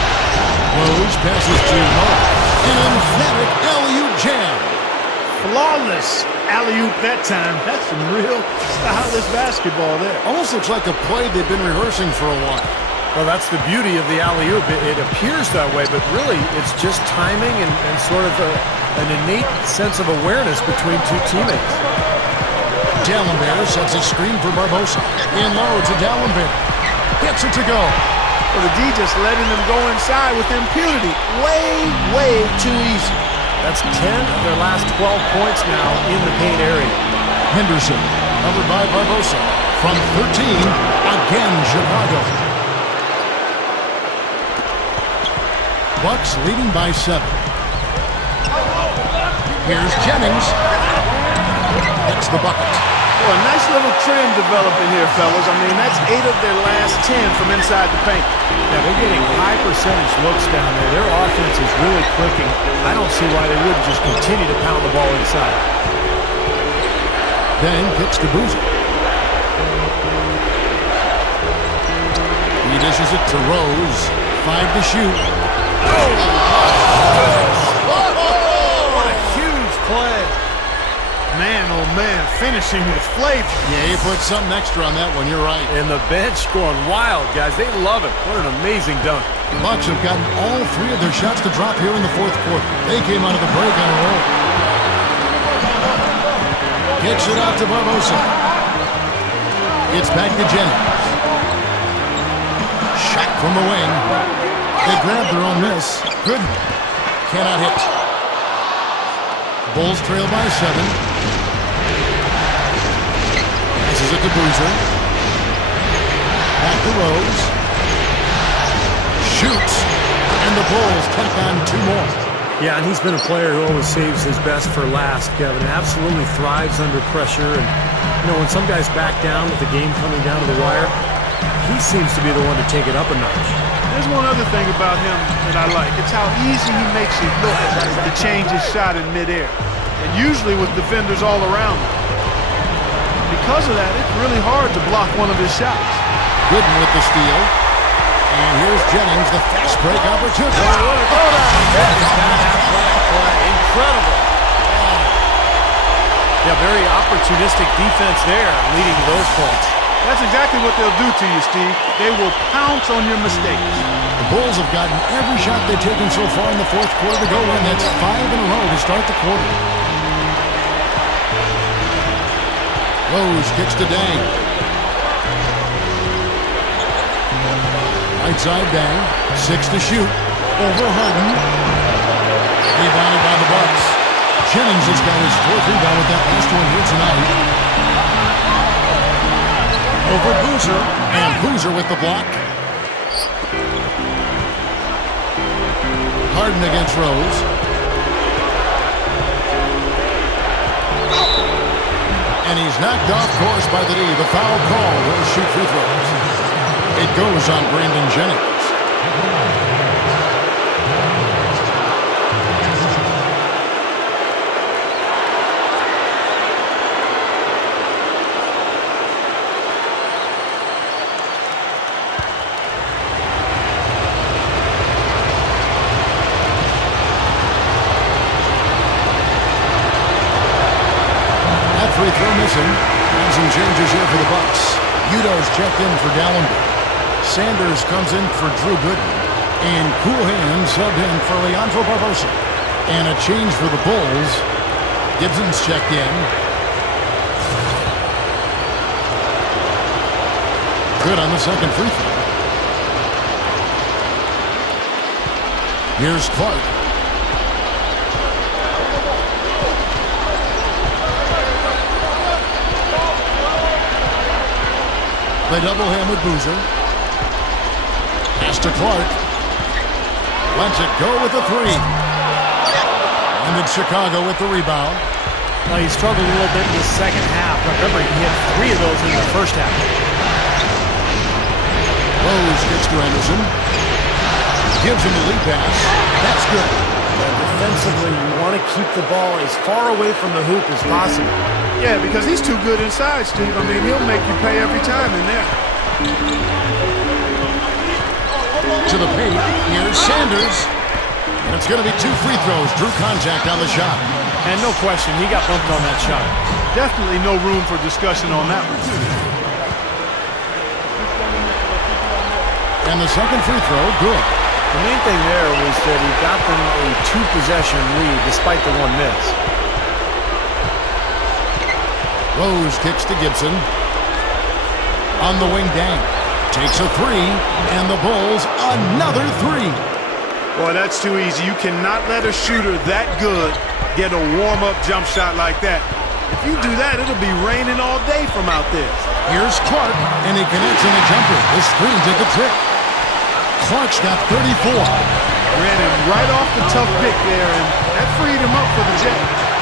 Rose passes to Noah. An emphatic alley-oop jam. Flawless alley-oop that time. That's some real stylish basketball there. Almost looks like a play they've been rehearsing for a while. Well, that's the beauty of the alley-oop. It appears that way, but really it's just timing and sort of an innate sense of awareness between two teammates. Dallenberg sets a screen for Barbosa. In low to Dallenberg. Gets it to go. Well, the D just letting them go inside with impunity. Way too easy. That's 10 of their last 12 points now in the paint area. Henderson, covered by Barbosa. From 13, again Chicago. Bucks leading by 7. Here's Jennings. That's the bucket. Well, a nice little trend developing here, fellas. I mean, that's 8 of their last 10 from inside the paint. Yeah, they're getting high percentage looks down there. Their offense is really clicking. I don't see why they wouldn't just continue to pound the ball inside. Then kicks to Boozer. He dishes it to Rose. 5 to shoot. What a huge play. Man, oh man, finishing with flavor. Yeah, he put something extra on that one, you're right. And the bench going wild, guys. They love it. What an amazing dunk. The Bucks have gotten all 3 of their shots to drop here in the fourth quarter. They came out of the break on a roll. Kicks it out to Barbosa. It's back to Jennings. Shot from the wing. They grab their own miss. Good. Cannot hit. Bulls trail by 7. Passes it to Boozer. Back to Rose. Shoots. And the Bulls tack on 2 more. Yeah, and he's been a player who always saves his best for last, Kevin. Absolutely thrives under pressure. And, you know, when some guys back down with the game coming down to the wire, he seems to be the one to take it up a notch. There's one other thing about him that I like. It's how easy he makes it look to change his shot in midair. And usually with defenders all around him. Because of that, it's really hard to block one of his shots. Gooden with the steal. And here's Jennings, the fast break opportunity. Incredible. Yeah, very opportunistic defense there, leading to those points. That's exactly what they'll do to you, Steve. They will pounce on your mistakes. The Bulls have gotten every shot they've taken so far in the 4th quarter to go in. That's 5 in a row to start the quarter. Rose kicks to Dang. Right side Dang. 6 to shoot. Over Harden. Rebounded by the Bucks. Jennings has got his 4th rebound with that last one here tonight. Over Boozer. And Boozer with the block. Harden against Rose. And he's knocked off course by the D. The foul call will shoot free throws. It goes on Brandon Jennings. Free throw missing. And some changes here for the Bucks. Udo's checked in for Gallenberg. Sanders comes in for Drew Gooden. And Coolhan subbed in for Leandro Barbosa. And a change for the Bulls. Gibson's checked in. Good on the second free throw. Here's Clark. They double him with Boozer. Pass to Clark. Lets it go with the 3. And then Chicago with the rebound. Well, he struggled a little bit in the second half. Remember, he had 3 of those in the first half. Rose gets to Anderson. Gives him the lead pass. That's good. And defensively, you want to keep the ball as far away from the hoop as possible. Yeah, because he's too good inside, Steve. I mean, he'll make you pay every time in there. To the paint. Here's Sanders. And it's going to be 2 free throws. Drew contact on the shot. And no question, he got bumped on that shot. Definitely no room for discussion on that one. And the second free throw, good. The main thing there was that he got them a 2-possession lead despite the 1 miss. Rose kicks to Gibson. On the wing, Dang. Takes a 3, and the Bulls another 3. Boy, that's too easy. You cannot let a shooter that good get a warm-up jump shot like that. If you do that, it'll be raining all day from out there. Here's Clark, and he connects on a jumper. The screen did the trick. Clark's got 34. Ran him right off the tough pick there, and that freed him up for the Jets.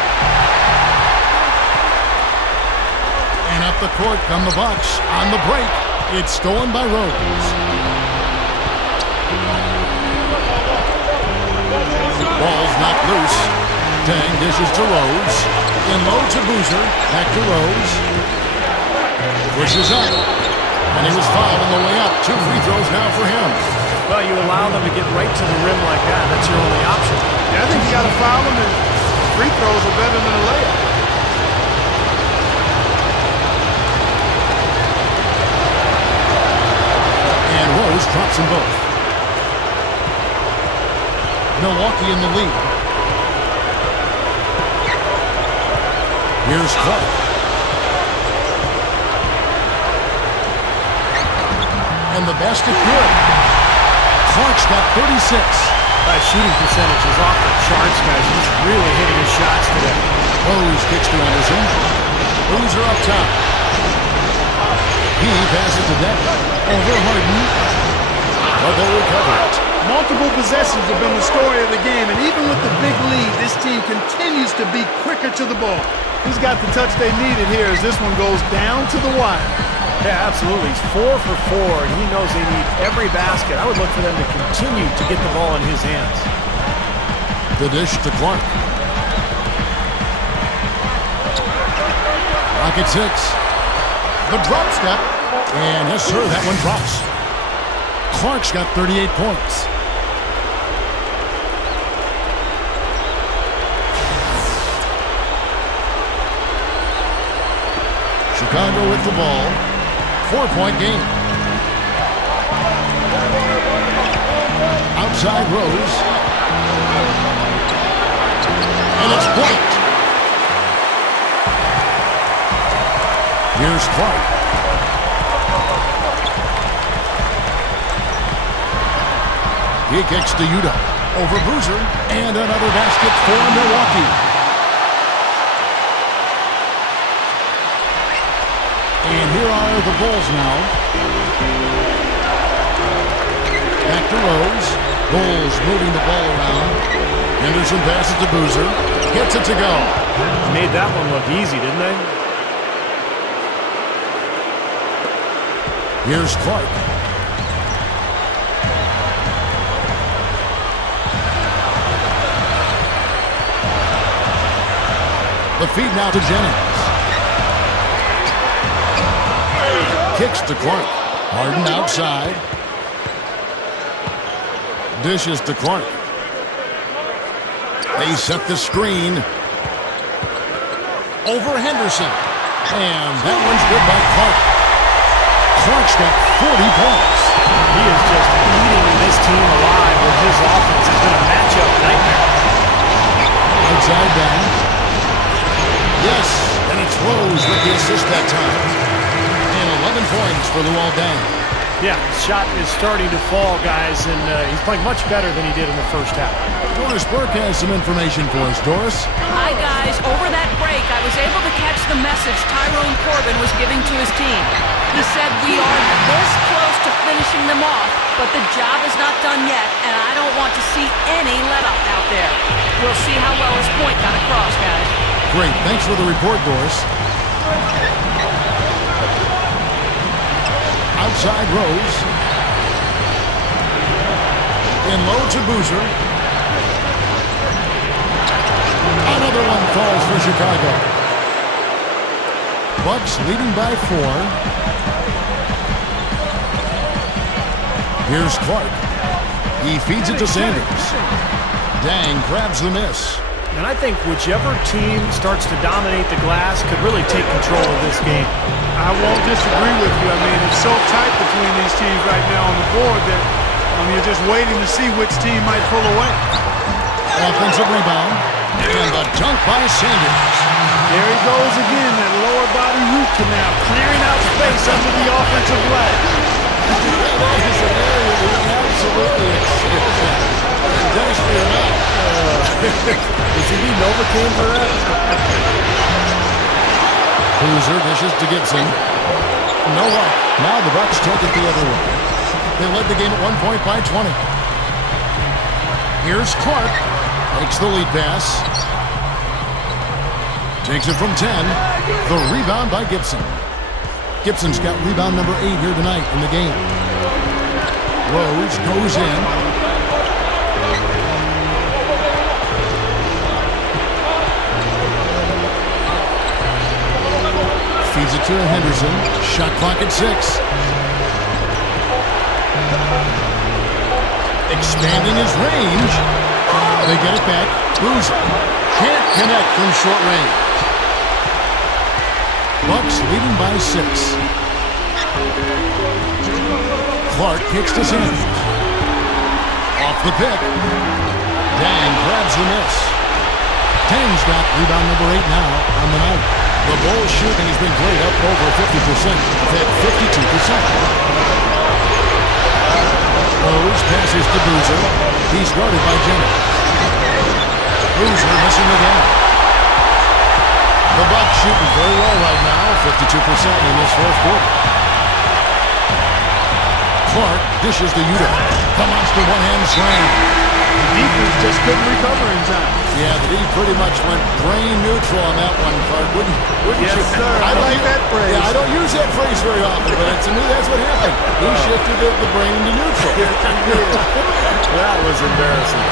And up the court come the Bucks. On the break, it's stolen by Rose. Ball's knocked loose. Dang dishes to Rose. In low to Boozer. Back to Rose. Pushes up. And he was fouled on the way up. 2 free throws now for him. Well, you allow them to get right to the rim like that. That's your only option. Yeah, I think you got to foul him, and free throws are better than a layup. And Rose drops them both. Milwaukee in the lead. Here's Clark. And the basket good. Clark's got 36. Shooting percentage is off the charts, guys. He's really hitting his shots today. Rose kicks to Anderson. Boozer up top. He passes to Deck. Over Harden. But they'll recover it. Multiple possessions have been the story of the game, and even with the big lead, this team continues to be quicker to the ball. He's got the touch they needed here as this one goes down to the wire. Yeah, absolutely. He's 4 for 4, and he knows they need every basket. I would look for them to continue to get the ball in his hands. The dish to Clark. Rocket 6. The drop step. And yes, sir, that one drops. Clark's got 38 points. Chicago with the ball. 4-point game. Outside Rose. And it's point. Here's Clark. He kicks to Utah. Over Boozer. And another basket for Milwaukee. And here are the Bulls now. Back to Rose. Bulls moving the ball around. Henderson passes to Boozer. Gets it to go. Made that one look easy, didn't they? Here's Clark. The feed now to Jennings. Kicks to Clark. Harden outside. Dishes to Clark. They set the screen. Over Henderson. And that one's good by Clark. Clark's got 40 points. He is just eating this team alive with his offense. It's been a matchup nightmare. Outside down. Yes, and it's Rose with the assist that time. And 11 points for Luol Deng. Yeah, his shot is starting to fall, guys, and he's playing much better than he did in the first half. Doris Burke has some information for us. Doris? Hi, guys. Over that break, I was able to catch the message Tyrone Corbin was giving to his team. He said, "We are this close to finishing them off, but the job is not done yet, and I don't want to see any let-up out there." We'll see how well his point got across, guys. Great. Thanks for the report, Doris. Outside Rose. In low to Boozer. Another one falls for Chicago. Bucks leading by 4. Here's Clark. He feeds it to Sanders. Deng grabs the miss. And I think whichever team starts to dominate the glass could really take control of this game. I won't disagree with you. I mean, it's so tight between these teams right now on the board that you're just waiting to see which team might pull away. Offensive rebound. And the dunk by Sanders. There he goes again, that lower body root canal, clearing out space under the offensive leg. That is an area we absolutely excuse him. Dentistry or not. Does he need Novocaine for that? Boozer dishes to Gibson. No luck. Now the Bucks take it the other way. They led the game at 1 point by 20. Here's Clark. Makes the lead pass. Takes it from 10. The rebound by Gibson. Gibson's got rebound number 8 here tonight in the game. Rose goes in. Feeds it to Henderson. Shot clock at 6. Expanding his range. They get it back. Boozer can't connect from short range. Bucks leading by 6. Clark kicks to Sanders. Off the pick. Deng grabs the miss. Tang's got rebound number 8 now on the night. The Bulls shooting has been great, up over 50%. At 52%. Rose passes to Boozer. He's guarded by Jennings. Boozer missing again. The Bucks shooting very well right now, 52% in this fourth quarter. Clark dishes to Yuta. The monster one-hand slam. The defense just couldn't recover in time. Yeah, the D pretty much went brain neutral on that one, Clark. Wouldn't Yes, you? sir. I like that phrase. Yeah, I don't use that phrase very often, but to me that's what happened. He shifted the brain to neutral. That was embarrassing.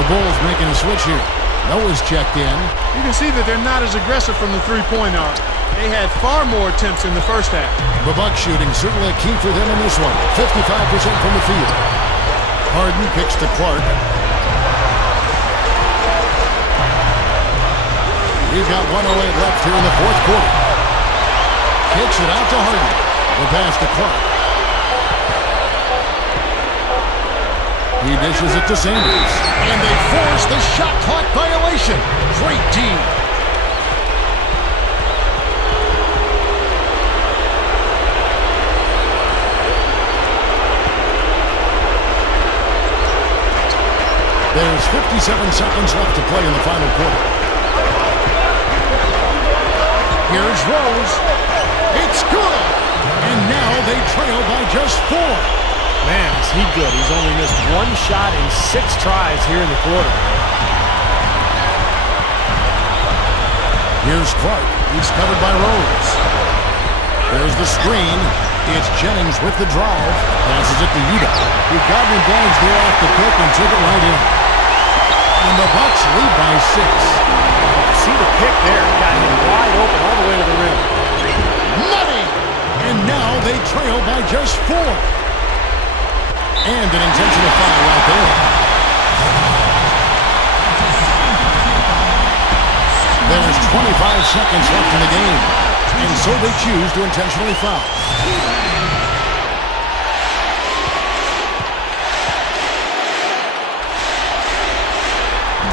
The Bulls making a switch here. Noah's checked in. You can see that they're not as aggressive from the three-point arc. They had far more attempts in the first half. The Bucks shooting certainly a key for them in this one. 55% from the field. Harden kicks to Clark. We've got 1:08 left here in the fourth quarter. Kicks it out to Harden. The pass to Clark. He dishes it to Sanders. And they force the shot clock violation. Great D. There's 57 seconds left to play in the final quarter. Here's Rose. It's good. And now they trail by just 4. Man, is he good. He's only missed one shot in 6 tries here in the quarter. Here's Clark. He's covered by Rose. There's the screen. It's Jennings with the drive. Passes it to Yuta. He got an advantage there off the pick and took it right in. And the Bucks lead by 6. See the pick there. Got him wide open all the way to the rim. Money! And now they trail by just 4. And an intentional foul right there. There's 25 seconds left in the game. And so they choose to intentionally foul.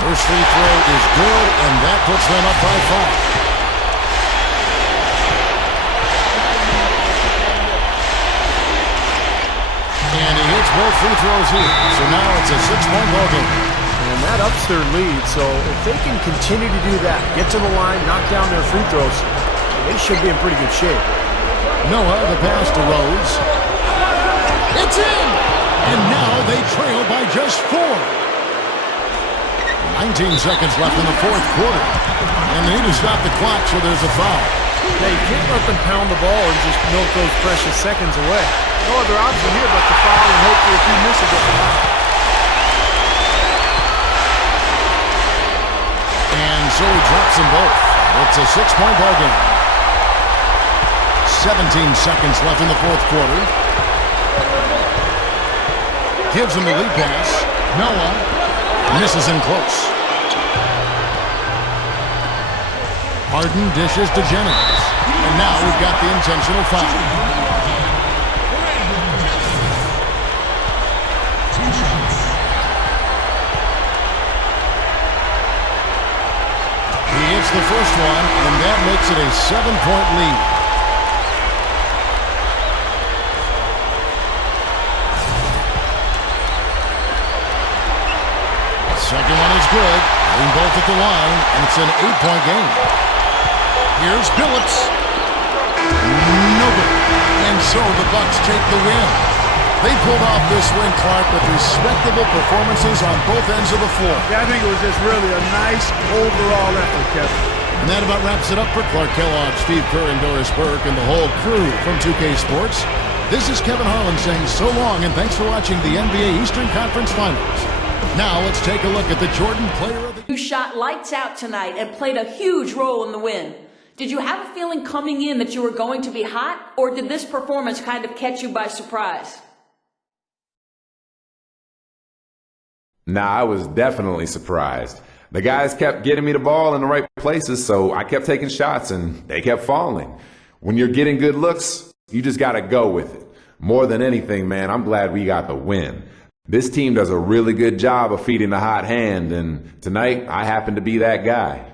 First free throw is good, and that puts them up by 5. And he hits both free throws here. So now it's a 6-point ball game. And that ups their lead, so if they can continue to do that, get to the line, knock down their free throws, they should be in pretty good shape. Noah, the pass to Rose. It's in! And now they trail by just 4. 19 seconds left in the fourth quarter. And they need to stop the clock, so there's a foul. They can't let them pound the ball and just milk those precious seconds away. No other option here but to foul and hope for a few misses at the line. And so he drops them both. It's a 6-point ball game. 17 seconds left in the fourth quarter. Gives him the lead pass. Noah misses him close. Harden dishes to Jennings. And now we've got the intentional foul. He hits the first one, and that makes it a 7-point lead. Second one is good. Hitting both at the line, and it's an 8-point game. Here's Billups. No good. And so the Bucks take the win. They pulled off this win, Clark, with respectable performances on both ends of the floor. Yeah, I think it was just really a nice overall effort, Kevin. And that about wraps it up for Clark Kellogg, Steve Kerr, and Doris Burke, and the whole crew from 2K Sports. This is Kevin Harlan saying so long, and thanks for watching the NBA Eastern Conference Finals. Now let's take a look at the Jordan Player of the You shot lights out tonight and played a huge role in the win. Did you have a feeling coming in that you were going to be hot, or did this performance kind of catch you by surprise? Nah, I was definitely surprised. The guys kept getting me the ball in the right places, so I kept taking shots and they kept falling. When you're getting good looks, you just got to go with it. More than anything, man, I'm glad we got the win. This team does a really good job of feeding the hot hand, and tonight I happen to be that guy.